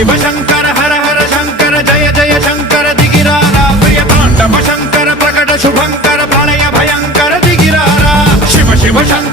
शिव शंकर हर हर शंकर जय जय शंकर दिगिरारा प्रिय तांडव शंकर प्रकट शुभंकर प्रणय भयंकर दिगिरारा शिव शिव शंकर